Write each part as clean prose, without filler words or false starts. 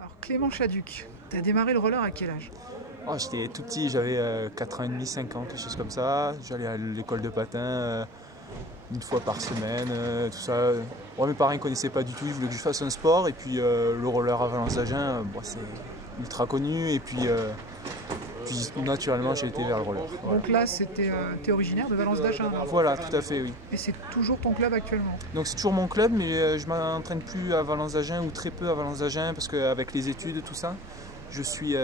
Alors Clément Chaduc, tu as démarré le roller à quel âge? Oh, j'étais tout petit, j'avais 4 ans et demi, 5 ans, quelque chose comme ça. J'allais à l'école de patin une fois par semaine, tout ça. Bon, mes parents ne connaissaient pas du tout, ils voulaient que je fasse un sport. Et puis le roller à Valence d'Agen, bon, c'est ultra connu. Et puis naturellement, j'ai été vers le roller. Voilà. Donc là, t'es originaire de Valence d'Agen? Voilà, tout à fait, oui. Et c'est toujours ton club actuellement? Donc c'est toujours mon club, mais je ne m'entraîne plus à Valence d'Agen ou très peu à Valence d'Agen parce qu'avec les études, tout ça. Je suis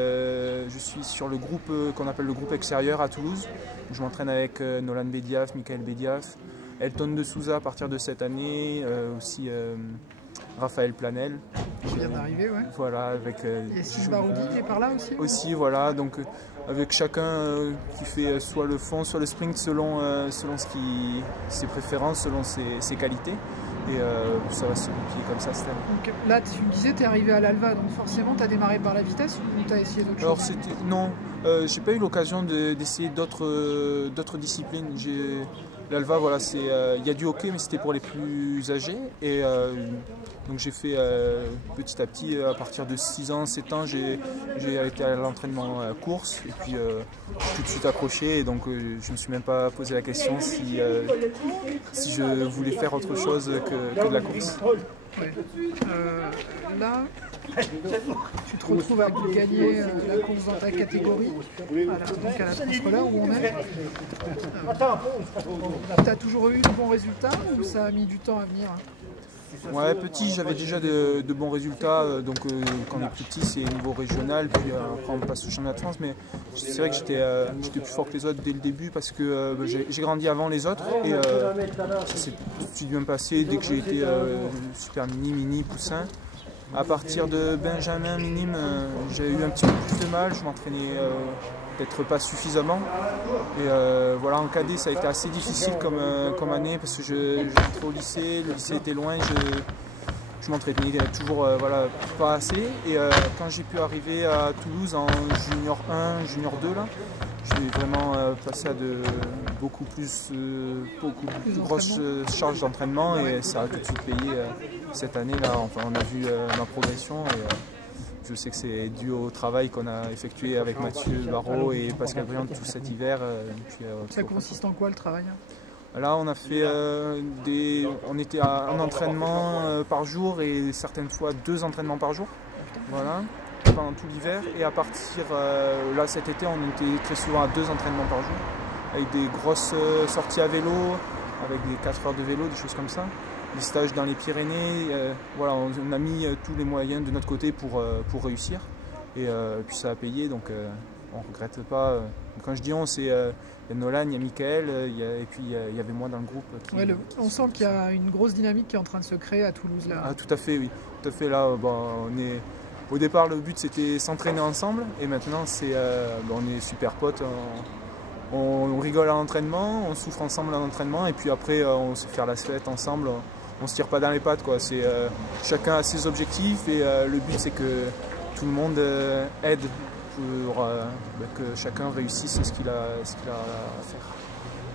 sur le groupe qu'on appelle le groupe extérieur à Toulouse. Je m'entraîne avec Nolan Bediaf, Michael Bediaf, Elton de Souza à partir de cette année, aussi Raphaël Planel. Qui vient d'arriver, ouais. Voilà, avec Yassine Baroudi qui est par là aussi? Aussi, voilà, donc avec chacun qui fait soit le fond, soit le sprint selon ses préférences, selon ses qualités. Et ça va se goupiller comme ça cette année. Donc là, tu me disais, tu es arrivé à l'Alva, donc forcément, tu as démarré par la vitesse ou tu as essayé d'autres choses? Non, j'ai pas eu l'occasion d'essayer d'autres disciplines. L'Alva, voilà, il y a du hockey, mais c'était pour les plus âgés. Et donc j'ai fait petit à petit, à partir de 6 ans, 7 ans, j'ai été à l'entraînement course. Et puis je suis tout de suite accroché. Et donc je ne me suis même pas posé la question si je voulais faire autre chose que de la course. Ouais. Là, tu te retrouves à gagner la course dans ta catégorie, donc à la France-Roller où on est. Tu as toujours eu de bons résultats ou ça a mis du temps à venir? Ouais, petit, j'avais déjà de bons résultats. Donc, quand on est plus petit, c'est niveau régional. Puis après, on passe au championnat de France. Mais c'est vrai que j'étais plus fort que les autres dès le début parce que j'ai grandi avant les autres. Et ça s'est tout de suite bien passé dès que j'ai été super mini, poussin. À partir de Benjamin minime, j'ai eu un petit peu plus de mal. Je m'entraînais peut-être pas suffisamment. Et voilà, en cadet, ça a été assez difficile comme année parce que j'entrais au lycée, le lycée était loin, je m'entraînais toujours voilà, pas assez. Et quand j'ai pu arriver à Toulouse en junior 1, junior 2, là, j'ai vraiment passé à beaucoup plus grosses charges d'entraînement et ça a tout de suite payé cette année là. Enfin, on a vu ma progression et je sais que c'est dû au travail qu'on a effectué avec Mathieu Barrault et Pascal Briand tout cet hiver. Ça consiste en quoi le travail? Là, on a fait on était à un entraînement par jour et certaines fois 2 entraînements par jour. Voilà, pendant tout l'hiver. Et à partir là cet été, on était très souvent à 2 entraînements par jour, avec des grosses sorties à vélo, avec des 4 heures de vélo, des choses comme ça. Des stages dans les Pyrénées. Voilà, on a mis tous les moyens de notre côté pour réussir. Et puis ça a payé, donc on ne regrette pas. Quand je dis on, c'est Nolan, il y a Michael, et puis il y avait moi dans le groupe. On sent qu'il y a une grosse dynamique qui est en train de se créer à Toulouse là. Ah, tout à fait, oui. Tout à fait. Là, au départ, le but c'était s'entraîner ensemble, et maintenant on est super potes. On rigole à l'entraînement, on souffre ensemble à l'entraînement, et puis après on se fait la fête ensemble. On se tire pas dans les pattes, quoi. Chacun a ses objectifs et le but c'est que tout le monde aide pour que chacun réussisse ce qu'il a à faire.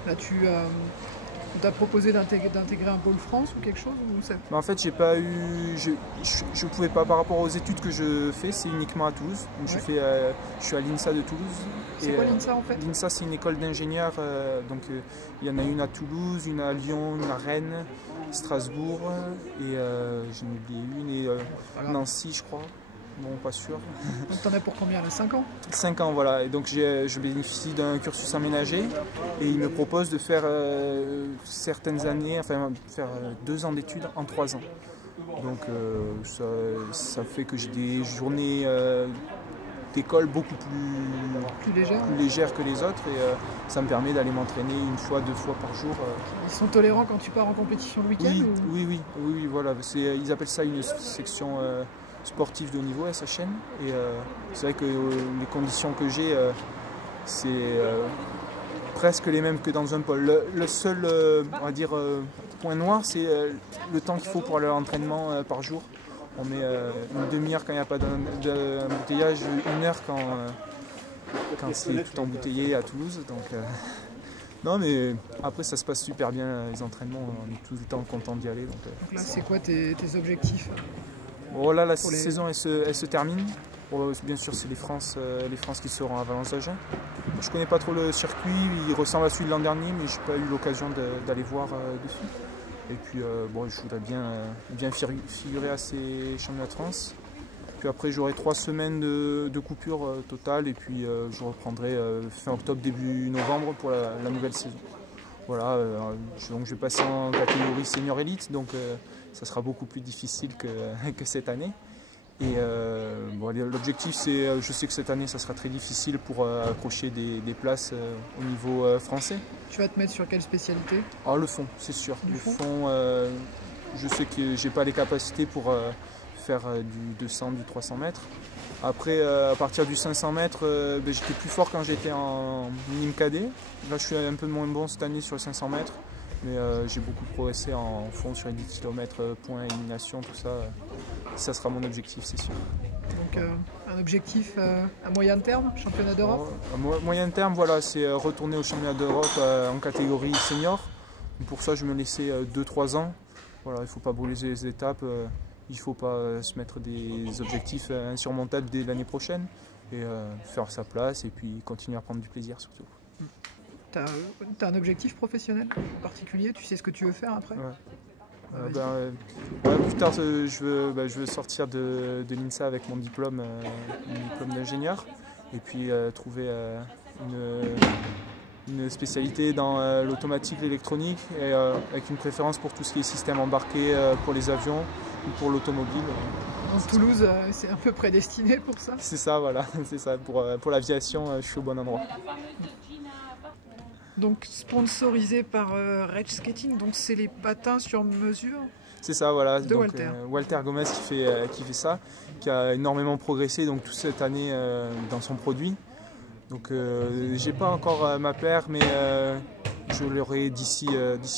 Là, on t'a proposé d'intégrer un pôle France ou quelque chose ou En fait, j'ai pas eu, je pouvais pas par rapport aux études que je fais, c'est uniquement à Toulouse. Donc, ouais. Je suis à l'INSA de Toulouse. C'est quoi l'INSA en fait? L'INSA, c'est une école d'ingénieurs. Donc il y en a une à Toulouse, une à Lyon, une à Rennes, Strasbourg et j'en ai oublié une et Nancy, je crois. Bon, pas sûr. Donc t'en as pour combien là? 5 ans? 5 ans, voilà. Et donc je bénéficie d'un cursus aménagé et il me propose de faire certaines années, enfin faire 2 ans d'études en 3 ans. Donc ça fait que j'ai des journées d'école beaucoup plus légères que les autres et ça me permet d'aller m'entraîner 1 fois, 2 fois par jour. Ils sont tolérants quand tu pars en compétition le week-end? Oui, voilà. Ils appellent ça une section sportive de haut niveau, SHN. Et c'est vrai que les conditions que j'ai, c'est presque les mêmes que dans un pôle. Le seul, on va dire, point noir, c'est le temps qu'il faut pour aller à l'entraînement par jour. On met une demi-heure quand il n'y a pas d'embouteillage, 1 heure quand c'est tout embouteillé à Toulouse. Donc, non, mais après ça se passe super bien les entraînements, on est tout le temps content d'y aller. Donc là, c'est quoi tes objectifs? Bon, là, la saison elle se termine. Bon, bien sûr, c'est les France qui seront à Valence-d'Agen. Je connais pas trop le circuit, il ressemble à celui de l'an dernier, mais j'ai pas eu l'occasion d'aller voir dessus. Et puis, bon, je voudrais bien figurer à ces championnats de France. Puis après, j'aurai 3 semaines de coupure totale, et puis je reprendrai fin octobre, début novembre pour la nouvelle saison. Voilà, donc je vais passer en catégorie senior élite, donc ça sera beaucoup plus difficile que cette année. Et bon, l'objectif, c'est, je sais que cette année, ça sera très difficile pour accrocher des places au niveau français. Tu vas te mettre sur quelle spécialité? Ah, le fond, c'est sûr. Le fond, je sais que j'ai pas les capacités pour faire du 200, du 300 mètres. Après, à partir du 500 mètres, j'étais plus fort quand j'étais en minime cadet. Là, je suis un peu moins bon cette année sur les 500 mètres. Mais j'ai beaucoup progressé en fond sur les 10 km, points, élimination, tout ça. Ça sera mon objectif, c'est sûr. Donc un objectif à moyen terme, championnat d'Europe? À moyen terme, voilà, c'est retourner au championnat d'Europe en catégorie senior. Pour ça, je me laissais 2-3 ans. Voilà, il ne faut pas brûler les étapes. Il ne faut pas se mettre des objectifs insurmontables dès l'année prochaine. Et faire sa place et puis continuer à prendre du plaisir surtout. Tu as un objectif professionnel en particulier? Tu sais ce que tu veux faire après? Ouais. Plus tard, je veux sortir de l'INSA avec mon diplôme d'ingénieur et puis trouver une spécialité dans l'automatique, l'électronique et avec une préférence pour tout ce qui est système embarqué pour les avions ou pour l'automobile. Donc Toulouse, c'est un peu prédestiné pour ça? C'est ça, voilà, c'est ça. Pour l'aviation, je suis au bon endroit. Donc sponsorisé par Rage Skating, donc c'est les patins sur mesure? C'est ça, voilà. De donc, Walter Gomez qui fait ça, qui a énormément progressé donc, toute cette année dans son produit. Donc j'ai pas encore ma paire, mais je l'aurai d'ici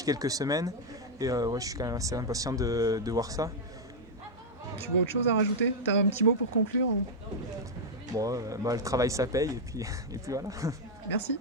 quelques semaines. Et ouais, je suis quand même assez impatient de voir ça. Tu vois autre chose à rajouter? Tu as un petit mot pour conclure ou... Bon, le travail ça paye et puis voilà. Merci.